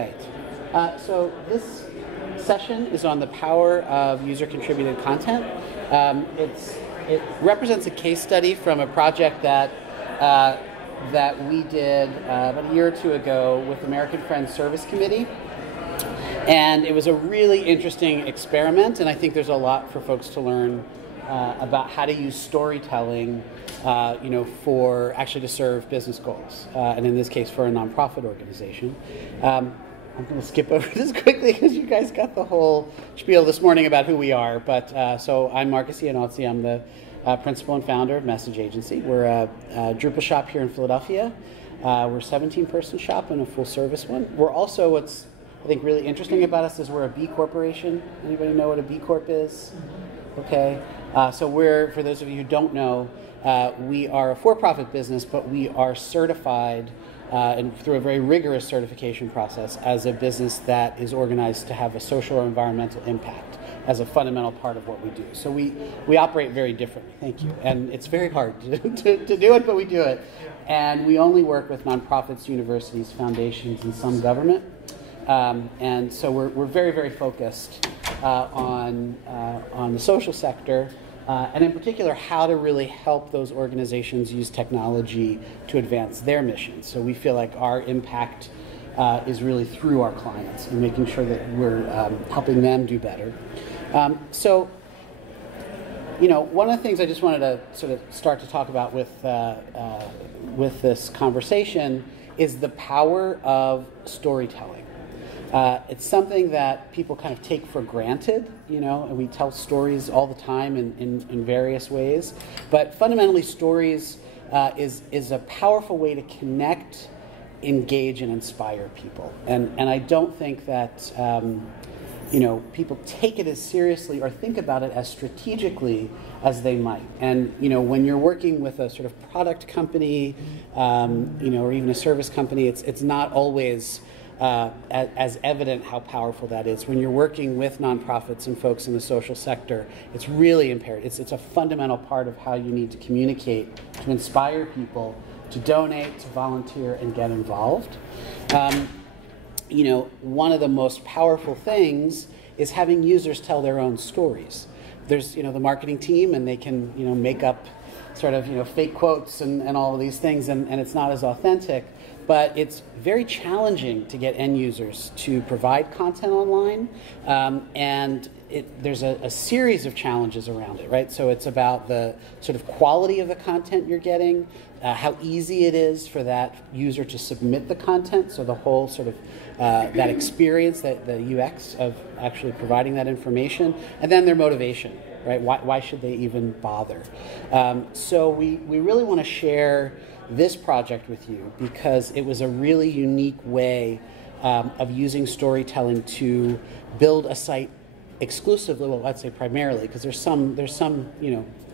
right. So this session is on the power of user-contributed content. It represents a case study from a project that we did about a year or two ago with American Friends Service Committee. And it was a really interesting experiment, and I think there's a lot for folks to learn about how to use storytelling, for actually to serve business goals, and in this case for a nonprofit organization. I'm going to skip over this quickly because you guys got the whole spiel this morning about who we are. But so I'm iannozzi. I'm the principal and founder of Message Agency. We're a Drupal shop here in Philadelphia. We're a 17-person shop and a full-service one. We're also, what's I think really interesting about us is we're a B corporation. Anybody know what a B Corp is? Okay. So we're, for those of you who don't know, we are a for-profit business, but we are certified and through a very rigorous certification process as a business that is organized to have a social or environmental impact as a fundamental part of what we do. So we operate very differently. Thank you. And it's very hard to do it, but we do it. And we only work with nonprofits, universities, foundations, and some government. And so we're very, very focused on the social sector, and in particular, how to really help those organizations use technology to advance their missions. So we feel like our impact is really through our clients and making sure that we're helping them do better. So, one of the things I just wanted to sort of start to talk about with this conversation is the power of storytelling. It's something that people kind of take for granted, and we tell stories all the time in various ways. But fundamentally, stories is a powerful way to connect, engage, and inspire people. And I don't think that people take it as seriously or think about it as strategically as they might. And when you're working with a sort of product company, or even a service company, it's not always as evident how powerful that is. When you're working with nonprofits and folks in the social sector, it's really imperative. It's a fundamental part of how you need to communicate to inspire people to donate, to volunteer, and get involved. One of the most powerful things is having users tell their own stories. There's, the marketing team, and they can, make up sort of, fake quotes and all of these things, and it's not as authentic. But it's very challenging to get end users to provide content online, and there's a series of challenges around it, right? So it's about the sort of quality of the content you're getting, how easy it is for that user to submit the content, so the whole sort of that experience, that the UX of actually providing that information, and then their motivation, right? Why should they even bother? So we really want to share this project with you because it was a really unique way of using storytelling to build a site exclusively, well, I'd say primarily, because there's some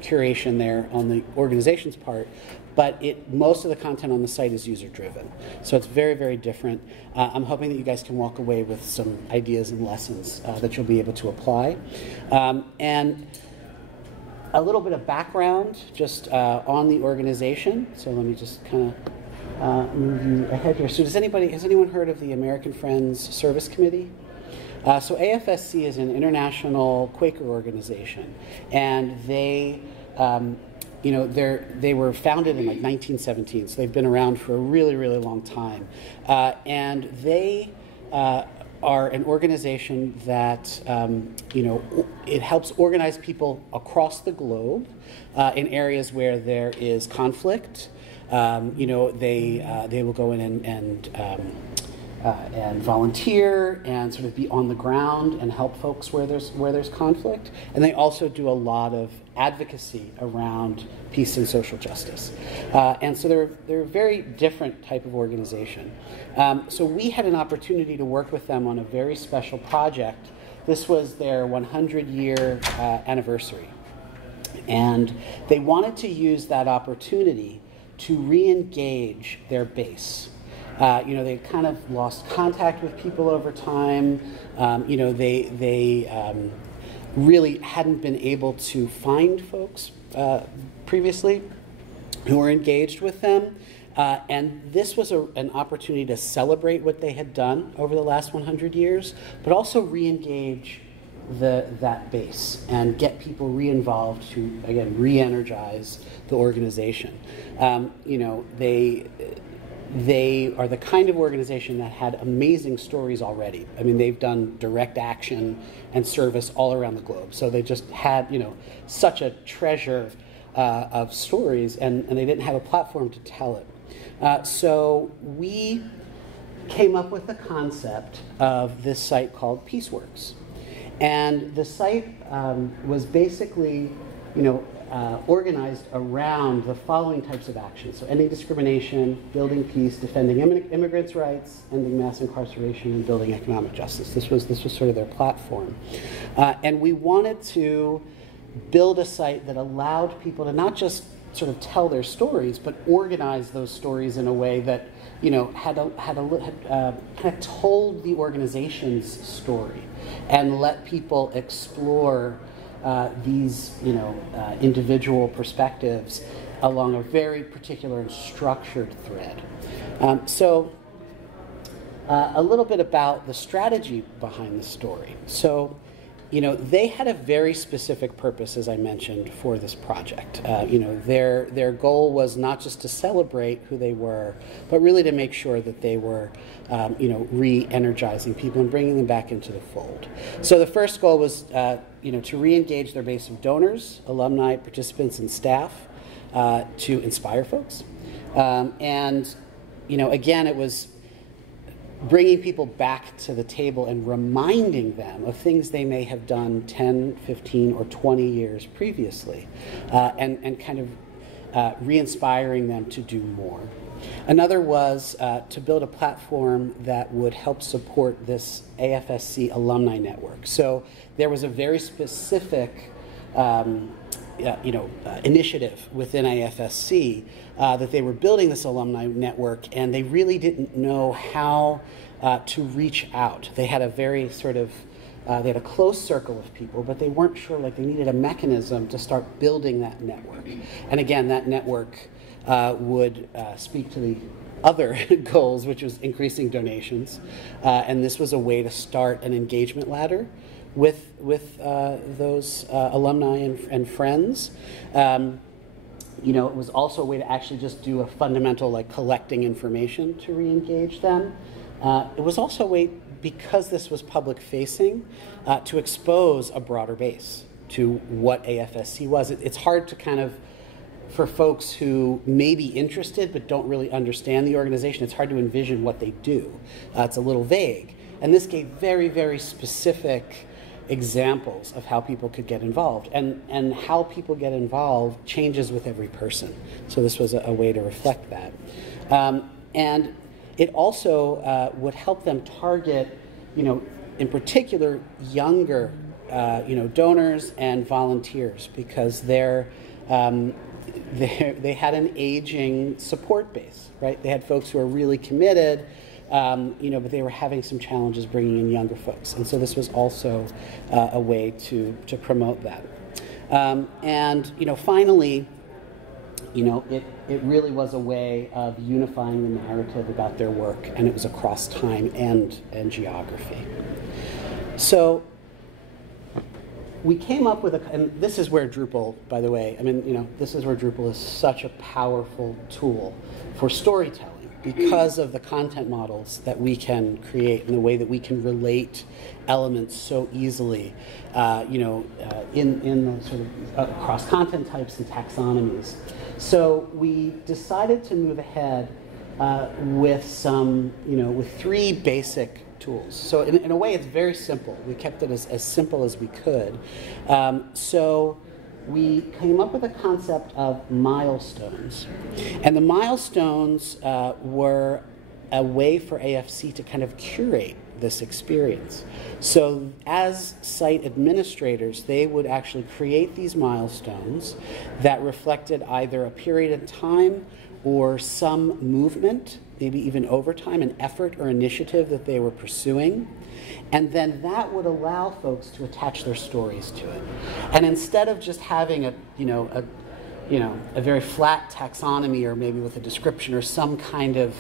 curation there on the organization's part, but most of the content on the site is user-driven. So it's very, very different. I'm hoping that you guys can walk away with some ideas and lessons that you'll be able to apply. And a little bit of background just on the organization. So let me just kind of move you ahead here. So has anyone heard of the American Friends Service Committee? So AFSC is an international Quaker organization, and they were founded in like 1917, so they've been around for a really, really long time. And they are an organization that, it helps organize people across the globe in areas where there is conflict. They will go in and volunteer and sort of be on the ground and help folks where there's conflict. And they also do a lot of advocacy around peace and social justice. And so they're a very different type of organization. So we had an opportunity to work with them on a very special project. This was their 100-year anniversary. And they wanted to use that opportunity to re-engage their base. They kind of lost contact with people over time. They really hadn't been able to find folks previously who were engaged with them. And this was an opportunity to celebrate what they had done over the last 100 years, but also re-engage that base and get people re-involved to, again, re-energize the organization. They are the kind of organization that had amazing stories already. I mean, they've done direct action and service all around the globe. So they just had, such a treasure of stories, and they didn't have a platform to tell it. So we came up with the concept of this site called Peaceworks. And the site was basically, organized around the following types of actions. So ending discrimination, building peace, defending immigrants' rights, ending mass incarceration, and building economic justice. This was sort of their platform. And we wanted to build a site that allowed people to not just sort of tell their stories, but organize those stories in a way that had kind of told the organization's story and let people explore these individual perspectives along a very particular and structured thread. So a little bit about the strategy behind the story. So they had a very specific purpose, as I mentioned, for this project. Their goal was not just to celebrate who they were, but really to make sure that they were, re-energizing people and bringing them back into the fold. So the first goal was, to re-engage their base of donors, alumni, participants, and staff to inspire folks. And again, it was bringing people back to the table and reminding them of things they may have done 10, 15, or 20 years previously, and kind of re-inspiring them to do more. Another was to build a platform that would help support this AFSC alumni network. So there was a very specific initiative within AFSC that they were building this alumni network, and they really didn't know how to reach out. They had a very sort of, they had a close circle of people, but they weren't sure, they needed a mechanism to start building that network. And again, that network would speak to the other goals, which was increasing donations. And this was a way to start an engagement ladder with those alumni and friends. It was also a way to actually just do a fundamental collecting information to re-engage them. It was also a way, because this was public facing, to expose a broader base to what AFSC was. It's hard to kind of, for folks who may be interested but don't really understand the organization, it's hard to envision what they do. It's a little vague. And this gave very, very specific examples of how people could get involved. And how people get involved changes with every person. So this was a way to reflect that. And it also would help them target, in particular, younger, donors and volunteers, because they had an aging support base, right? They had folks who are really committed, but they were having some challenges bringing in younger folks. And so this was also a way to promote that. And finally, it really was a way of unifying the narrative about their work, and it was across time and geography. So we came up with and this is where Drupal, by the way, this is where Drupal is such a powerful tool for storytelling, because of the content models that we can create and the way that we can relate elements so easily, in the sort of across content types and taxonomies. So we decided to move ahead with some, with three basic tools. So in a way, it's very simple. We kept it as simple as we could. So we came up with a concept of milestones. And the milestones were a way for AFC to kind of curate this experience. So as site administrators, they would actually create these milestones that reflected either a period in time or some movement, maybe even over time, an effort or initiative that they were pursuing. And then that would allow folks to attach their stories to it. And instead of just having a a very flat taxonomy, or maybe with a description or some kind of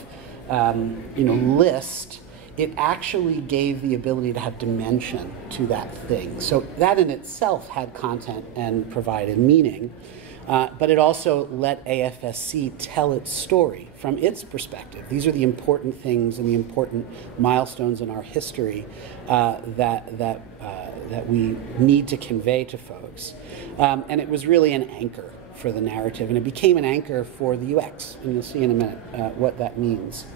list, it actually gave the ability to have dimension to that thing. So that in itself had content and provided meaning, but it also let AFSC tell its story from its perspective. These are the important things and the important milestones in our history that we need to convey to folks. And it was really an anchor for the narrative, and it became an anchor for the UX, and you'll see in a minute what that means.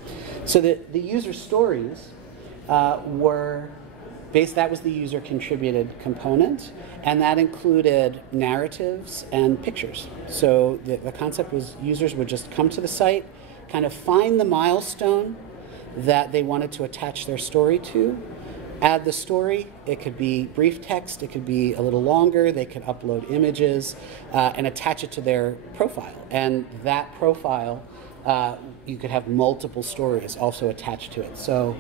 So the user stories were based, that was the user contributed component, and that included narratives and pictures. So the concept was users would just come to the site, kind of find the milestone that they wanted to attach their story to, add the story. It could be brief text, it could be a little longer, they could upload images, and attach it to their profile. And that profile, you could have multiple stories also attached to it. So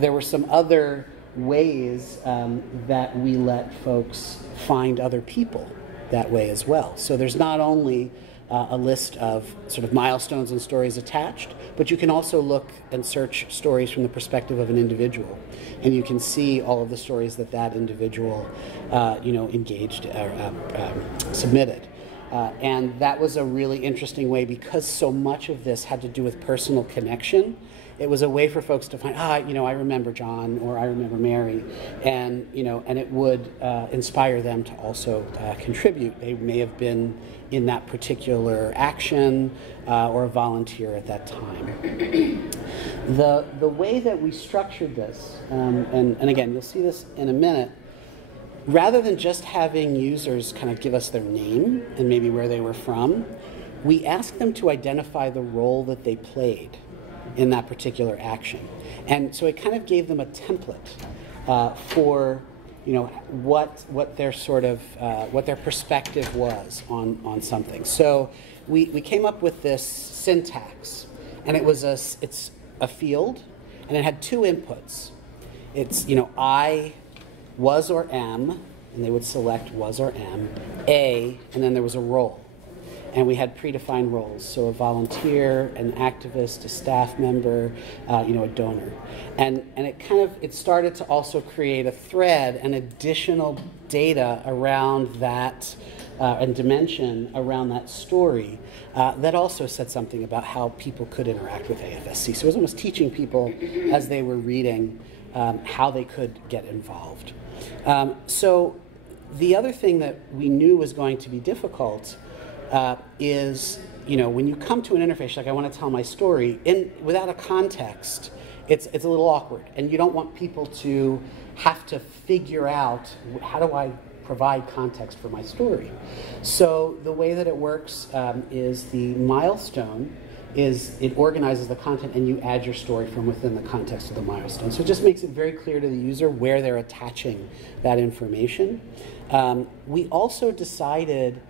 there were some other ways that we let folks find other people that way as well. So there's not only a list of sort of milestones and stories attached, but you can also look and search stories from the perspective of an individual, and you can see all of the stories that individual engaged submitted. And that was a really interesting way, because so much of this had to do with personal connection. It was a way for folks to find, I remember John, or I remember Mary, and it would inspire them to also contribute. They may have been in that particular action or a volunteer at that time. The way that we structured this, and again, you'll see this in a minute, rather than just having users kind of give us their name and maybe where they were from, we asked them to identify the role that they played in that particular action. And so it kind of gave them a template for what their sort of what their perspective was on something. So we came up with this syntax, and it's a field, and it had two inputs. It's I was or am, and they would select was or am, and then there was a role. And we had predefined roles, so a volunteer, an activist, a staff member, a donor. And it started to also create a thread and additional data around that and dimension around that story that also said something about how people could interact with AFSC. So it was almost teaching people as they were reading how they could get involved. So the other thing that we knew was going to be difficult is, when you come to an interface, like I want to tell my story, without a context, it's a little awkward. And you don't want people to have to figure out, how do I provide context for my story? So the way that it works is the milestone it organizes the content, and you add your story from within the context of the milestone. So it just makes it very clear to the user where they're attaching that information. We also decided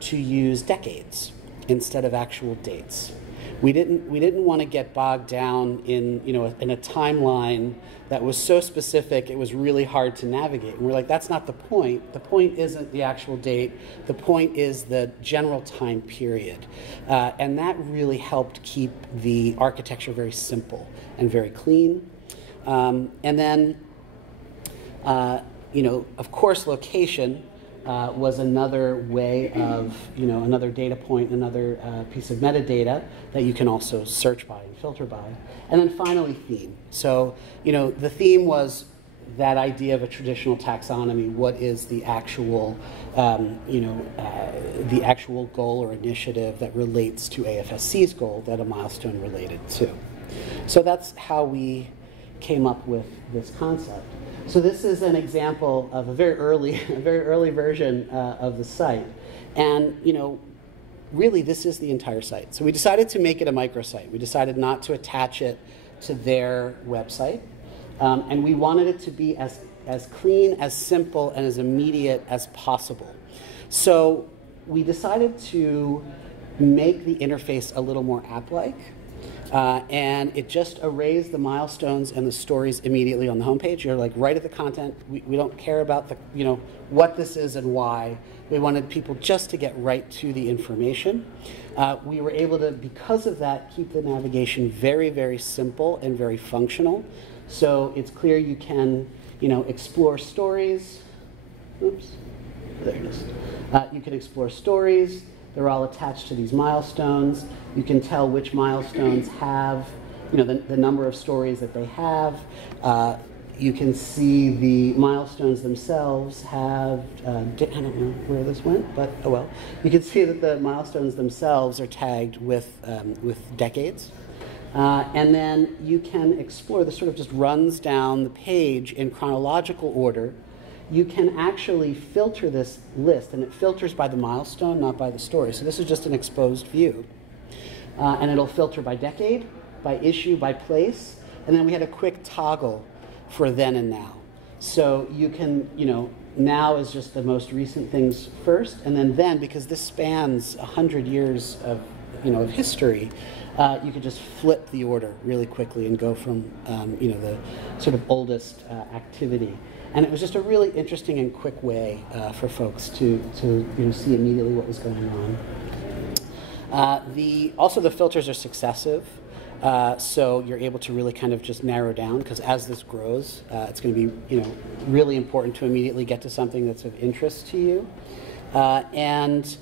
to use decades instead of actual dates. We didn't want to get bogged down in a timeline that was so specific it was really hard to navigate. And we're like, that's not the point. The point isn't the actual date. The point is the general time period. And that really helped keep the architecture very simple and very clean. And then, of course, location was another way of, another data point, another piece of metadata that you can also search by and filter by. And then finally, theme. So, the theme was that idea of a traditional taxonomy. What is the actual, the actual goal or initiative that relates to AFSC's goal that a milestone related to? So that's how we came up with this concept. So this is an example of a very early version of the site. And, really this is the entire site. So we decided to make it a microsite. We decided not to attach it to their website. And we wanted it to be as clean, as simple, and as immediate as possible. So we decided to make the interface a little more app-like. And it just arrays the milestones and the stories immediately on the homepage. You're like right at the content. We don't care about the, what this is and why. We wanted people just to get right to the information. We were able to, because of that, keep the navigation very, very simple and very functional. So it's clear you can, explore stories. Oops, there it is. You can explore stories. They're all attached to these milestones. You can tell which milestones have, the number of stories that they have. You can see the milestones themselves have, I don't know where this went, but oh well. You can see that the milestones themselves are tagged with decades. And then you can explore, this sort of just runs down the page in chronological order. You can actually filter this list, and it filters by the milestone, not by the story. So this is just an exposed view. And it'll filter by decade, by issue, by place, and then we had a quick toggle for then and now. So you can, now is just the most recent things first, and then, because this spans 100 years of, of history, you could just flip the order really quickly and go from, the sort of oldest activity. And it was just a really interesting and quick way for folks to see immediately what was going on. Also, the filters are successive, so you're able to really kind of just narrow down, because as this grows, it's going to be really important to immediately get to something that's of interest to you. And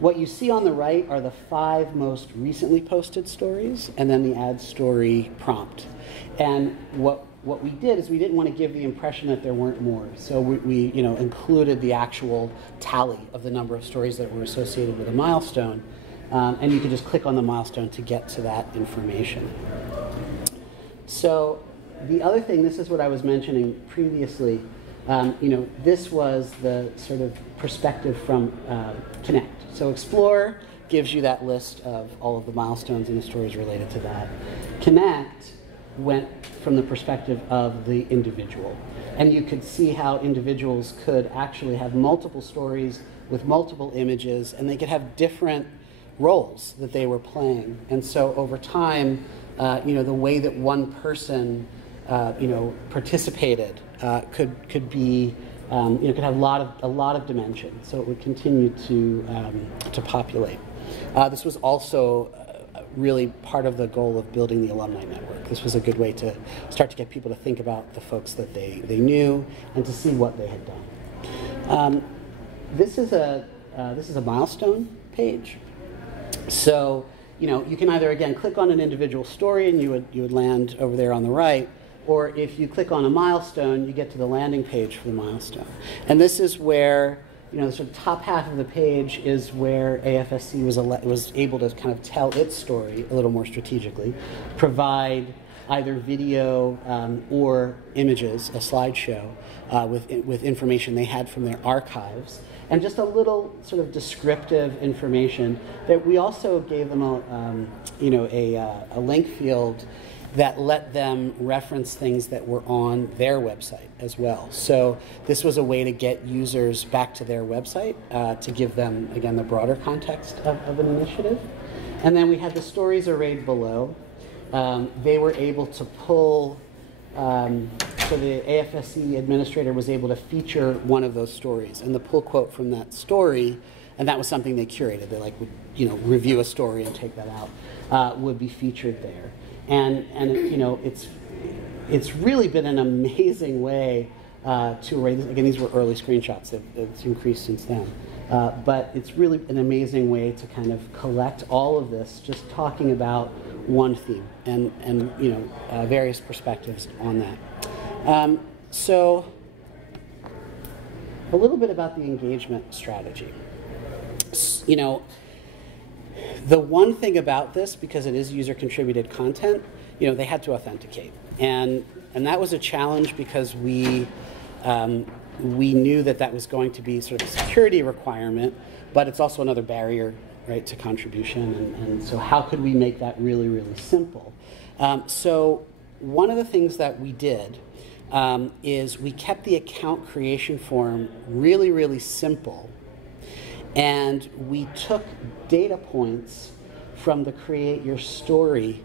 what you see on the right are the 5 most recently posted stories, and then the add story prompt. And what we did is we didn't want to give the impression that there weren't more. So we included the actual tally of the number of stories that were associated with a milestone. And you could just click on the milestone to get to that information. So the other thing, this is what I was mentioning previously, this was the sort of perspective from Connect. So Explore gives you that list of all of the milestones and the stories related to that. Connect went from the perspective of the individual. And you could see how individuals could actually have multiple stories with multiple images, and they could have different roles that they were playing. And so over time, the way that one person, participated could be, could have a lot of dimension. So it would continue to populate. This was also really part of the goal of building the alumni network. This was a good way to start to get people to think about the folks that they knew and to see what they had done. This is a milestone page. So you can either again click on an individual story and you would land over there on the right, or if you click on a milestone, you get to the landing page for the milestone. And this is where the sort of top half of the page is where AFSC was able to kind of tell its story a little more strategically, provide either video or images, a slideshow with information they had from their archives, and just a little sort of descriptive information that we also gave them a link field that let them reference things that were on their website as well. So this was a way to get users back to their website to give them, again, the broader context of an initiative. And then we had the stories arrayed below. They were able to pull, so the AFSC administrator was able to feature one of those stories, and the pull quote from that story, and that was something they curated. They would review a story and take that out, would be featured there. And it's really been an amazing way to array this. Again, these were early screenshots. It's increased since then. But it's really an amazing way to kind of collect all of this, just talking about one theme and various perspectives on that. So a little bit about the engagement strategy. The one thing about this, because it is user-contributed content, they had to authenticate, and that was a challenge because we knew that was going to be sort of a security requirement, but it's also another barrier, right, to contribution, and so how could we make that really, really simple? So one of the things that we did is we kept the account creation form really, really simple. And we took data points from the Create Your Story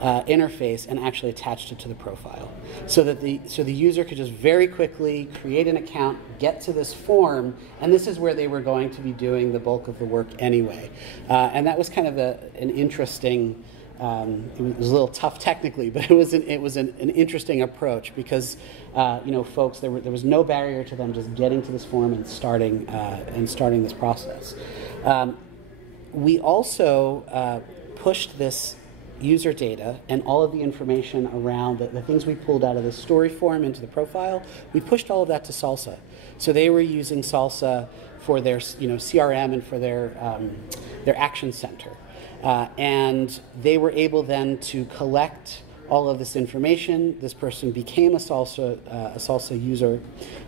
interface and actually attached it to the profile, so that the user could just very quickly create an account, get to this form, and this is where they were going to be doing the bulk of the work anyway. And that was kind of an interesting. It was a little tough technically, but it was an interesting approach because folks, there was no barrier to them just getting to this form and starting this process. We also pushed this user data and all of the information around the things we pulled out of the story form into the profile. We pushed all of that to Salsa, so they were using Salsa for their CRM and for their action center. And they were able then to collect all of this information. This person became a Salsa user,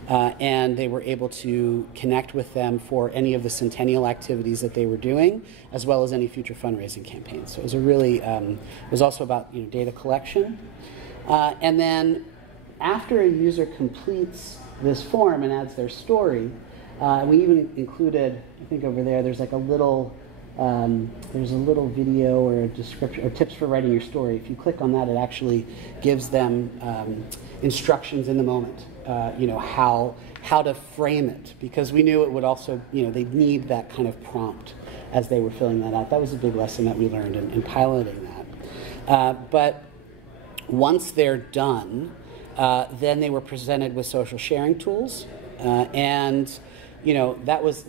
and they were able to connect with them for any of the centennial activities that they were doing, as well as any future fundraising campaigns. So it was it was also about data collection. And then after a user completes this form and adds their story, we even included, I think over there's like a little. There's a little video or a description or tips for writing your story. If you click on that, it actually gives them instructions in the moment, how to frame it, because we knew it would also, they'd need that kind of prompt as they were filling that out. That was a big lesson that we learned in piloting that. But once they're done, then they were presented with social sharing tools, and that was.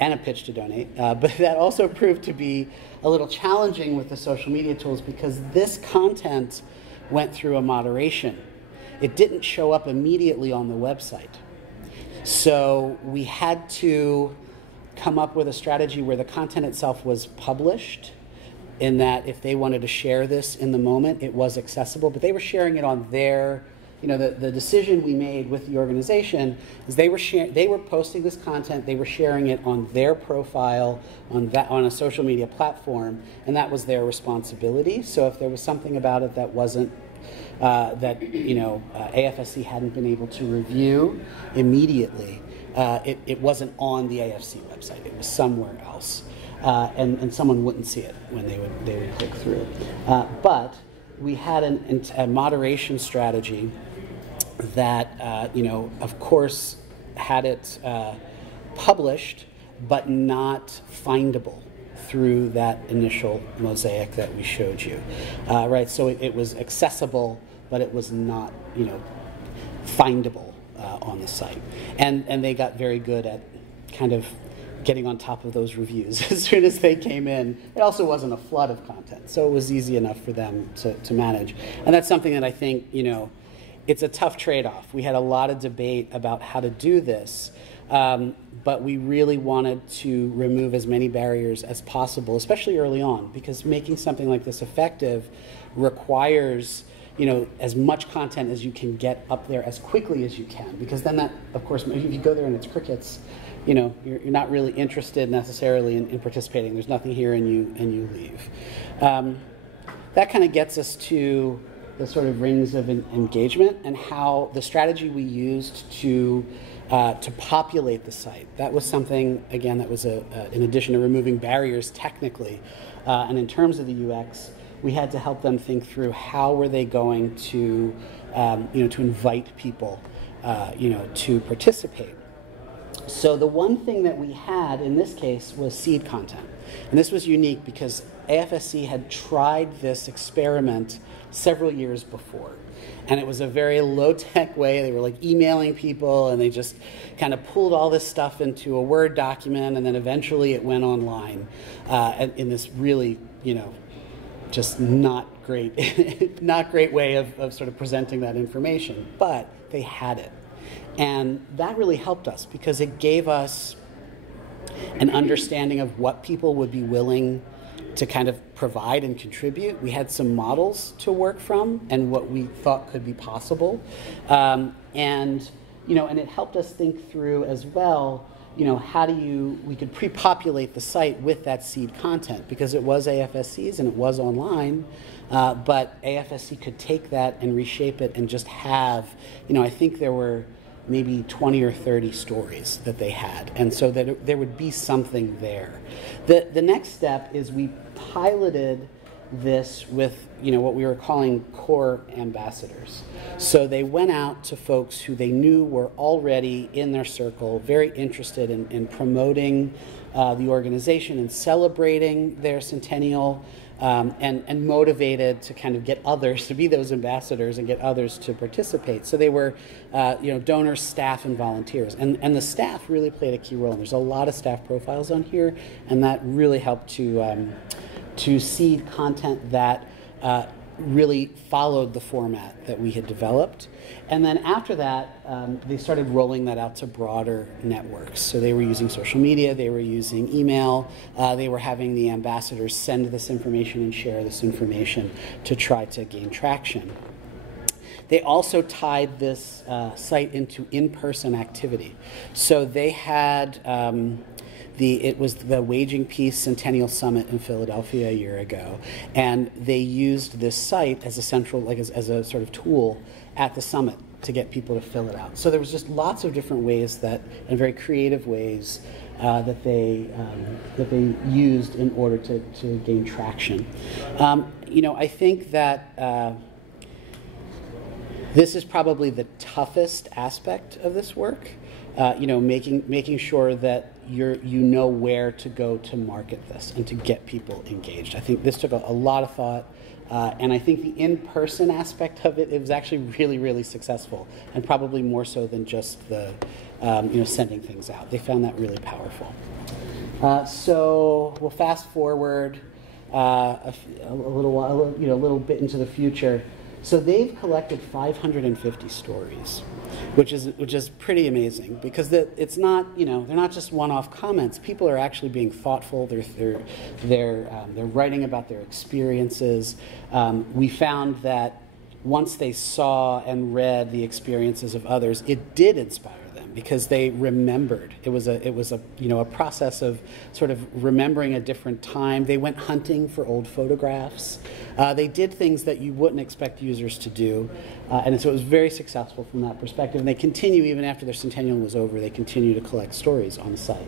And a pitch to donate, but that also proved to be a little challenging with the social media tools because this content went through a moderation. It didn't show up immediately on the website. So we had to come up with a strategy where the content itself was published, in that if they wanted to share this in the moment, it was accessible, but they were sharing it on their the decision we made with the organization is they were posting this content, they were sharing it on their profile on a social media platform, and that was their responsibility. So if there was something about it that wasn't AFSC hadn't been able to review immediately, it wasn't on the AFC website. It was somewhere else, and someone wouldn't see it when they would click through. But we had a moderation strategy that, of course, had it published, but not findable through that initial mosaic that we showed you. Right, so it was accessible, but it was not, findable on the site. And they got very good at kind of getting on top of those reviews as soon as they came in. It also wasn't a flood of content, so it was easy enough for them to manage. And that's something that I think, it's a tough trade-off. We had a lot of debate about how to do this, but we really wanted to remove as many barriers as possible, especially early on, because making something like this effective requires as much content as you can get up there as quickly as you can, because then that, of course, if you go there and it's crickets, you're not really interested necessarily in participating. There's nothing here, and you leave. That kind of gets us to the sort of rings of engagement and how the strategy we used to populate the site. That was something, again, that was in addition to removing barriers technically, and in terms of the UX, we had to help them think through how were they going to, to invite people, to participate. So the one thing that we had in this case was seed content. And this was unique because AFSC had tried this experiment several years before. And it was a very low-tech way. They were like emailing people, and they just kind of pulled all this stuff into a Word document, and then eventually it went online in this really, just not great, not great way of sort of presenting that information. But they had it. And that really helped us because it gave us an understanding of what people would be willing to kind of provide and contribute. We had some models to work from and what we thought could be possible. And it helped us think through as well, we could pre-populate the site with that seed content because it was AFSC's and it was online, but AFSC could take that and reshape it and just have, I think there were maybe 20 or 30 stories that they had, and so that there would be something there. The next step is we piloted this with what we were calling core ambassadors. So they went out to folks who they knew were already in their circle, very interested in promoting the organization and celebrating their centennial, and motivated to kind of get others to be those ambassadors and get others to participate. So they were donors, staff, and volunteers. And the staff really played a key role. And there's a lot of staff profiles on here, and that really helped to seed content that really followed the format that we had developed. And then after that, they started rolling that out to broader networks. So they were using social media, they were using email, they were having the ambassadors send this information and share this information to try to gain traction. They also tied this site into in-person activity. So they had it was the Waging Peace Centennial Summit in Philadelphia a year ago, and they used this site as a central, as a sort of tool at the summit to get people to fill it out. So there was just lots of different ways and very creative ways that they used in order to gain traction. I think that this is probably the toughest aspect of this work. Making sure that you know where to go to market this and to get people engaged. I think this took a lot of thought, and I think the in-person aspect of it was actually really, really successful, and probably more so than just the sending things out. They found that really powerful. So we'll fast forward a little bit into the future. So they've collected 550 stories, which is pretty amazing, because it's not they're not just one-off comments. People are actually being thoughtful. They're writing about their experiences. We found that once they saw and read the experiences of others, it did inspire them, because they remembered. It was a process of sort of remembering a different time. They went hunting for old photographs. They did things that you wouldn't expect users to do, and so it was very successful from that perspective. And they continue, even after their centennial was over, they continue to collect stories on the site.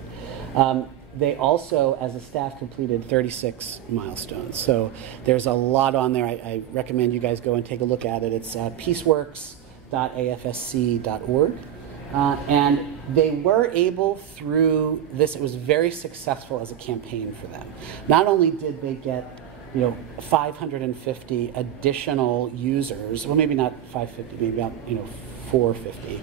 They also, as a staff, completed 36 milestones. So there's a lot on there. I recommend you guys go and take a look at it. It's peaceworks.afsc.org. And they were able, through this, it was very successful as a campaign for them. Not only did they get 550 additional users, well, maybe not 550, maybe about 450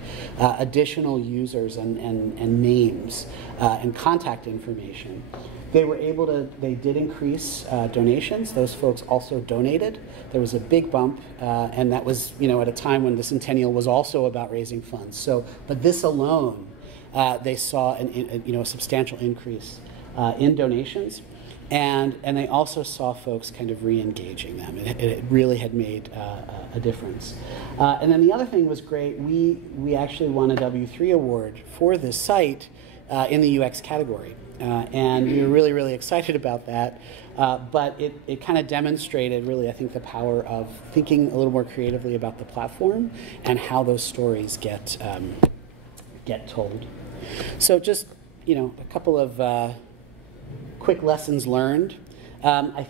additional users and names and contact information. They did increase donations. Those folks also donated. There was a big bump, and that was at a time when the centennial was also about raising funds. So, but this alone, they saw a substantial increase in donations. And they also saw folks kind of re-engaging them. It really had made a difference. And then the other thing was great. We actually won a W3 award for this site in the UX category. And we were really, really excited about that. But it kind of demonstrated, really, I think, the power of thinking a little more creatively about the platform and how those stories get told. So just, a couple of quick lessons learned. I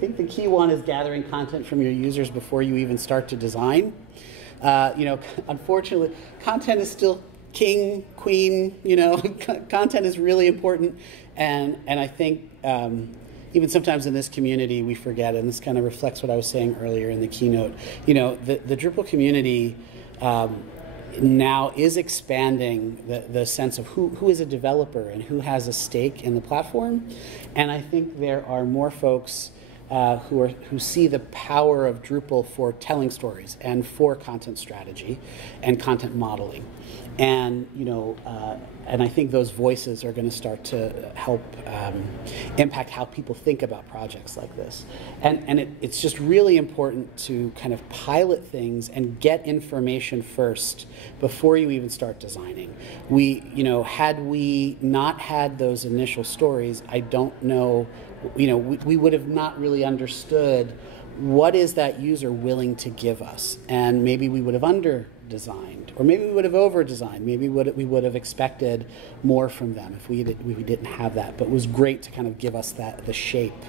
think the key one is gathering content from your users before you even start to design. Unfortunately, content is still king, queen. Content is really important, and I think even sometimes in this community we forget, and this kind of reflects what I was saying earlier in the keynote. The Drupal community now is expanding the sense of who is a developer and who has a stake in the platform, and I think there are more folks who see the power of Drupal for telling stories and for content strategy and content modeling, and and I think those voices are going to start to help impact how people think about projects like this. And it's just really important to kind of pilot things and get information first before you even start designing. Had we not had those initial stories, I don't know, we would have not really understood what is that user willing to give us, and maybe we would have designed, or maybe we would have over-designed. Maybe we would have expected more from them if we didn't have that. But it was great to kind of give us the shape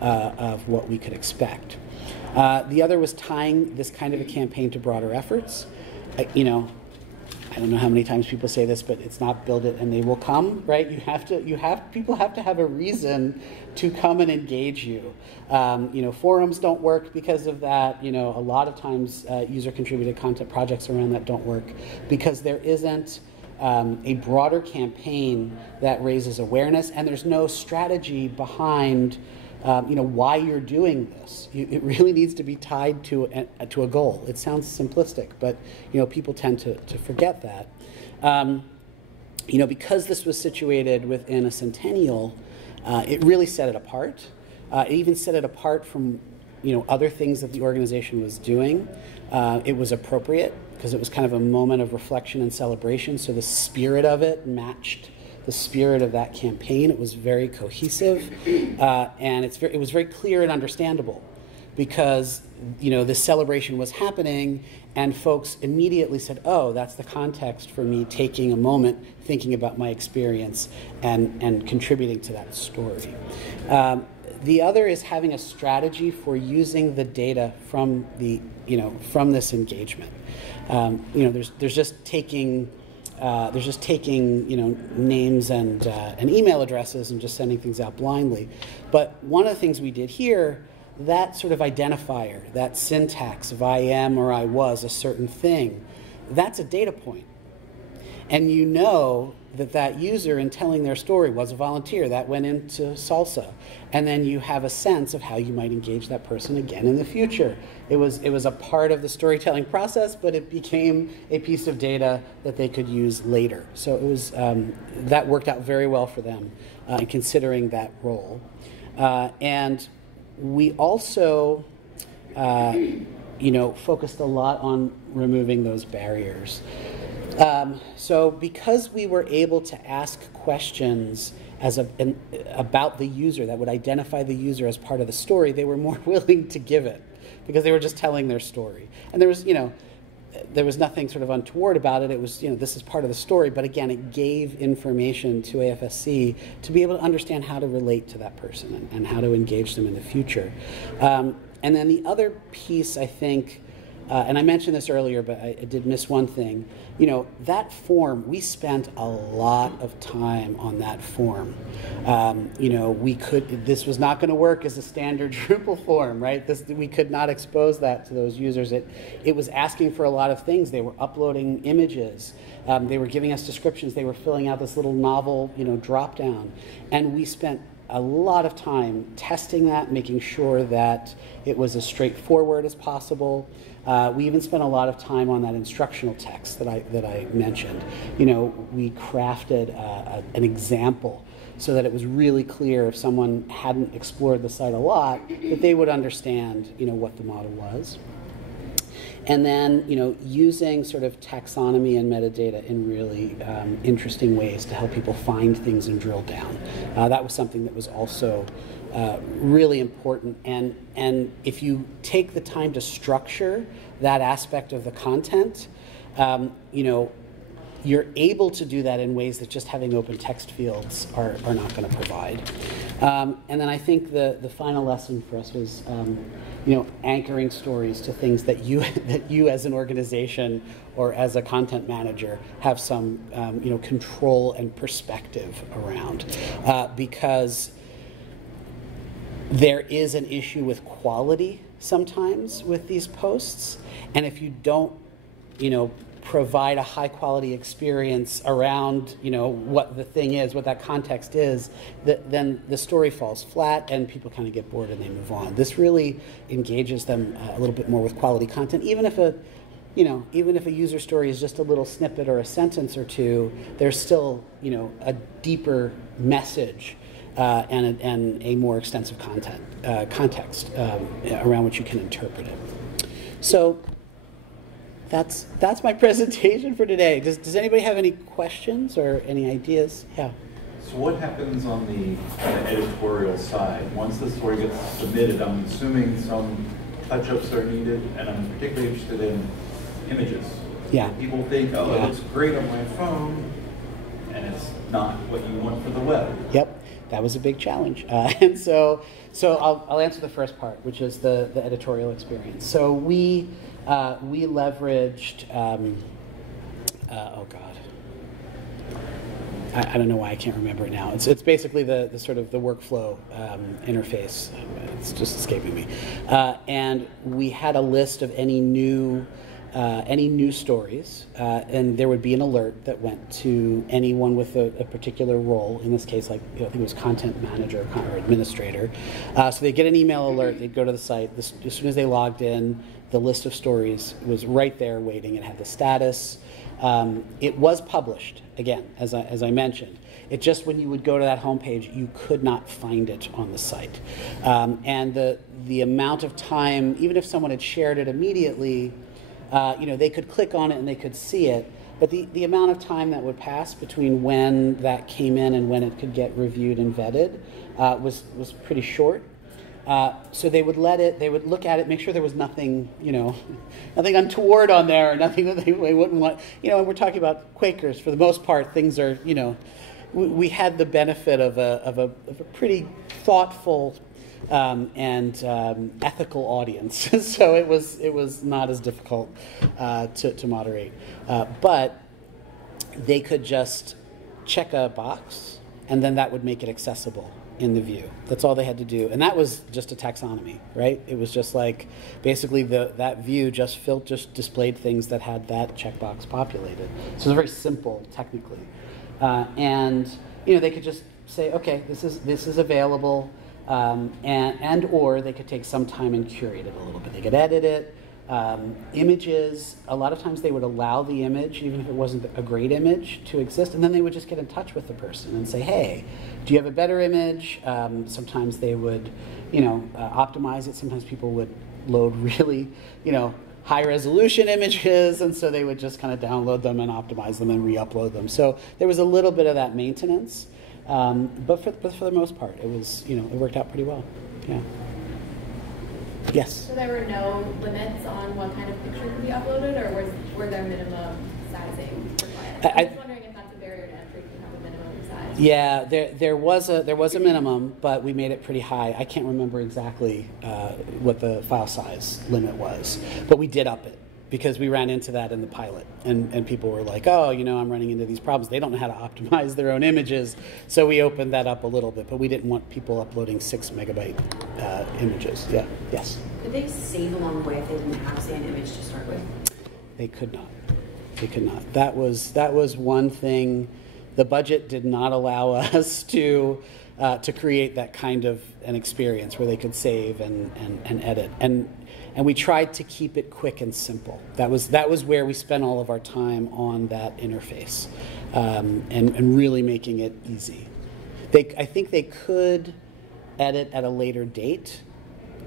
of what we could expect. The other was tying this kind of a campaign to broader efforts. I don't know how many times people say this, but it's not build it and they will come, right? People have to have a reason to come and engage you. Forums don't work because of that. A lot of times user-contributed content projects around that don't work because there isn't a broader campaign that raises awareness, and there's no strategy behind why you're doing this. It really needs to be tied to a goal. It sounds simplistic, but people tend to forget that. Because this was situated within a centennial, it really set it apart. It even set it apart from other things that the organization was doing. It was appropriate because it was kind of a moment of reflection and celebration. So the spirit of it matched the spirit of that campaign. It was very cohesive, and it was very clear and understandable because this celebration was happening, and folks immediately said, "Oh, that's the context for me taking a moment, thinking about my experience, and contributing to that story." The other is having a strategy for using the data from from this engagement. There's just taking names and email addresses and just sending things out blindly. But one of the things we did here, that sort of identifier, that syntax of I am or I was a certain thing, that's a data point. And that user in telling their story was a volunteer. That went into Salsa. And then you have a sense of how you might engage that person again in the future. It was a part of the storytelling process, but it became a piece of data that they could use later. So it was that worked out very well for them in considering that role. And we also focused a lot on removing those barriers. So because we were able to ask questions about the user that would identify the user as part of the story, they were more willing to give it because they were just telling their story. And there was nothing sort of untoward about it. It was, this is part of the story, but again, it gave information to AFSC to be able to understand how to relate to that person and how to engage them in the future. And then the other piece, I think, and I mentioned this earlier, but I did miss one thing. That form, we spent a lot of time on that form. This was not going to work as a standard Drupal form, right? We could not expose that to those users. It was asking for a lot of things. They were uploading images. They were giving us descriptions. They were filling out this little novel, drop down. And we spent a lot of time testing that, making sure that it was as straightforward as possible. We even spent a lot of time on that instructional text that I mentioned. We crafted an example so that it was really clear if someone hadn't explored the site a lot, that they would understand, what the model was. And then, using sort of taxonomy and metadata in really interesting ways to help people find things and drill down. That was something that was also really important. And if you take the time to structure that aspect of the content, you're able to do that in ways that just having open text fields are not going to provide. And then I think the final lesson for us was anchoring stories to things that you as an organization or as a content manager have some control and perspective around, because there is an issue with quality sometimes with these posts, and if you don't provide a high quality experience around what the thing is, what that context is, then the story falls flat and people kind of get bored and they move on. This really engages them a little bit more with quality content, even if a user story is just a little snippet or a sentence or two. There's still a deeper message and a more extensive context around which you can interpret it. So that's my presentation for today. Does anybody have any questions or any ideas? Yeah. So what happens on the editorial side? Once the story gets submitted, I'm assuming some touch-ups are needed, and I'm particularly interested in images. Yeah. People think, oh, it looks great on my phone, and it's not what you want for the web. Yep, that was a big challenge. And so I'll answer the first part, which is the editorial experience. So we leveraged, oh God. I don't know why I can't remember it now. It's basically the sort of the workflow interface. It's just escaping me. And we had a list of any new stories, and there would be an alert that went to anyone with a particular role. In this case, like I think it was content manager or administrator. So they'd get an email alert. They'd go to the site. As soon as they logged in, the list of stories was right there waiting. It had the status. It was published, again, as I mentioned. It just, when you would go to that homepage, you could not find it on the site. And the amount of time, even if someone had shared it immediately, they could click on it and they could see it, but the amount of time that would pass between when that came in and when it could get reviewed and vetted was pretty short. So they would look at it, make sure there was nothing, nothing untoward on there, or nothing that they wouldn't want. And we're talking about Quakers. For the most part, things are, we had the benefit of a pretty thoughtful and ethical audience. So it was not as difficult to moderate. But they could just check a box, and then that would make it accessible in the view. That's all they had to do. And that was just a taxonomy, right? It was just like, basically that view just displayed things that had that checkbox populated. So it was very simple technically. And they could just say, okay, this is available, and or they could take some time and curate it a little bit. They could edit it. Images, a lot of times they would allow the image, even if it wasn't a great image, to exist, and then they would just get in touch with the person and say, hey, do you have a better image? Sometimes they would, optimize it. Sometimes people would load really, high resolution images, and so they would just kind of download them and optimize them and re-upload them. So there was a little bit of that maintenance, but for the most part, it was, it worked out pretty well. Yeah. Yes? So there were no limits on what kind of picture could be uploaded, or were there minimum sizing required? I'm just wondering if that's a barrier to entry if you have a minimum size. Yeah, there was a minimum, but we made it pretty high. I can't remember exactly what the file size limit was, but we did up it, because we ran into that in the pilot, and people were like, oh, I'm running into these problems. They don't know how to optimize their own images, so we opened that up a little bit, but we didn't want people uploading 6 megabyte images. Yeah. Yes? Could they save along the way if they didn't have, say, an image to start with? They could not. They could not. That was one thing. The budget did not allow us to create that kind of an experience where they could save and edit. And we tried to keep it quick and simple. That was where we spent all of our time on that interface, and really making it easy. I think they could edit at a later date.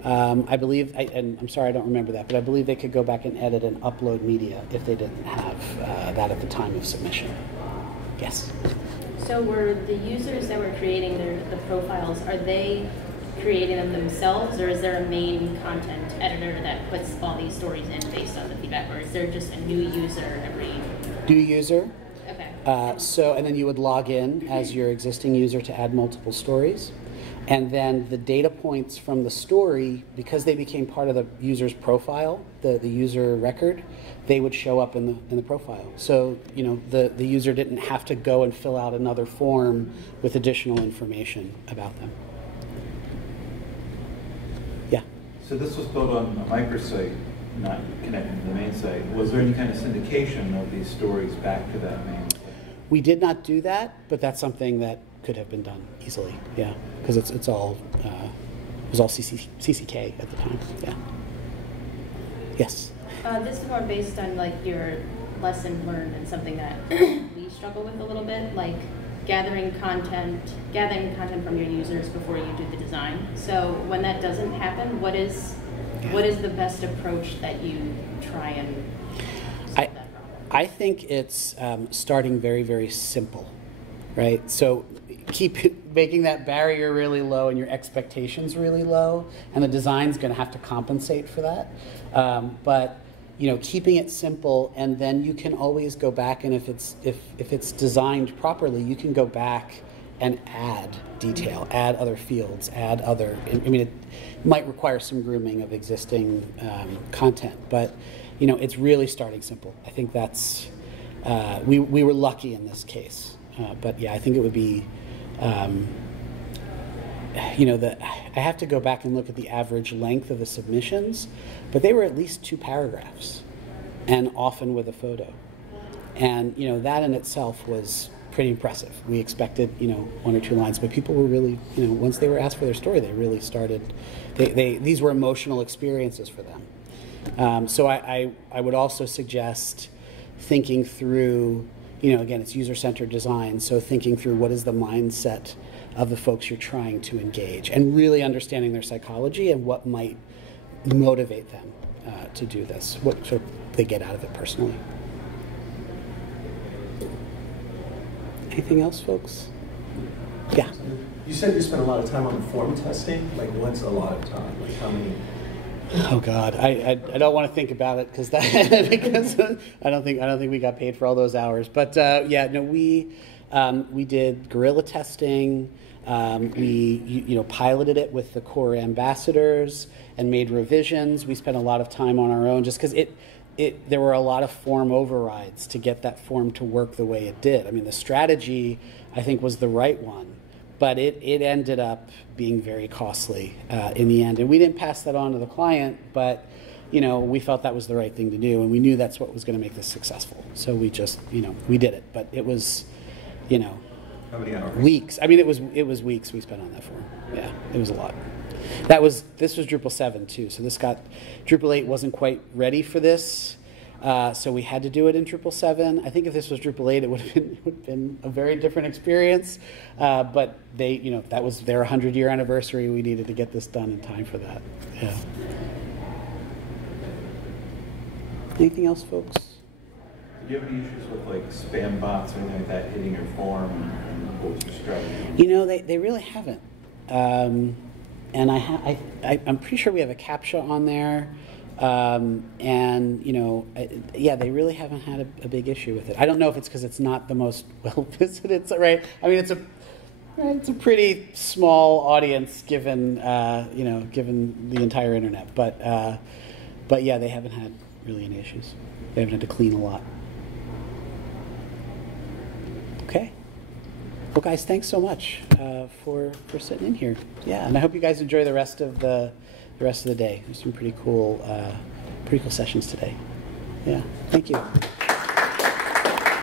I believe, and I'm sorry I don't remember that, but I believe they could go back and edit and upload media if they didn't have that at the time of submission. Yes? So were the users that were creating the profiles, are they creating them themselves, or is there a main content editor that puts all these stories in based on the feedback, or is there just a new user every... New user. Okay. And then you would log in as your existing user to add multiple stories. And then the data points from the story, because they became part of the user's profile, the user record, they would show up in the profile. So, the user didn't have to go and fill out another form with additional information about them. Yeah. So this was built on a microsite, not connected to the main site. Was there any kind of syndication of these stories back to that main site? We did not do that, but that's something that could have been done easily. Yeah, because it was all CCK at the time. Yeah. Yes. This is more based on your lesson learned, and something that we struggle with a little bit, gathering content from your users before you do the design. So when that doesn't happen, what is the best approach that you try and solve that problem? I think it's starting very, very simple, right? So keep making that barrier really low and your expectations really low, and the design's going to have to compensate for that. But keeping it simple, and then you can always go back, and if it's designed properly, you can go back and add detail, add other fields, add other. I mean, it might require some grooming of existing content, but it's really starting simple. I think that's we were lucky in this case, but yeah, I think it would be. I have to go back and look at the average length of the submissions, but they were at least 2 paragraphs, and often with a photo, and that in itself was pretty impressive. We expected 1 or 2 lines, but people were really once they were asked for their story, they really started. These were emotional experiences for them. So I would also suggest thinking through, again, it's user-centered design, so thinking through what is the mindset of the folks you're trying to engage, and really understanding their psychology and what might motivate them to do this, what sort of they get out of it personally. Anything else, folks? Yeah. You said you spent a lot of time on the form testing. Like, what's a lot of time? Like, how many? Oh God, I don't want to think about it because I don't think we got paid for all those hours. But we did guerrilla testing. We piloted it with the core ambassadors and made revisions. We spent a lot of time on our own just because there were a lot of form overrides to get that form to work the way it did. I mean, the strategy I think was the right one, but it ended up being very costly in the end. And we didn't pass that on to the client, but we felt that was the right thing to do, and we knew that's what was going to make this successful. So we just we did it. But it was How many hours? Weeks. I mean, it was weeks we spent on that form. Yeah, it was a lot. This was Drupal 7 too. So Drupal 8 wasn't quite ready for this, so we had to do it in Drupal 7. I think if this was Drupal 8, it would have been a very different experience. But that was their 100-year anniversary. We needed to get this done in time for that. Yeah. Anything else, folks? Do you have any issues with like spam bots or anything like that hitting your form, and what was your strategy? They really haven't. And I'm pretty sure we have a CAPTCHA on there. They really haven't had a big issue with it. I don't know if it's because it's not the most well visited, right? I mean, it's a pretty small audience given given the entire internet. But yeah, they haven't had really any issues. They haven't had to clean a lot. Okay. Well, guys, thanks so much for sitting in here. Yeah, and I hope you guys enjoy the rest of the day. There's some pretty cool sessions today. Yeah, thank you.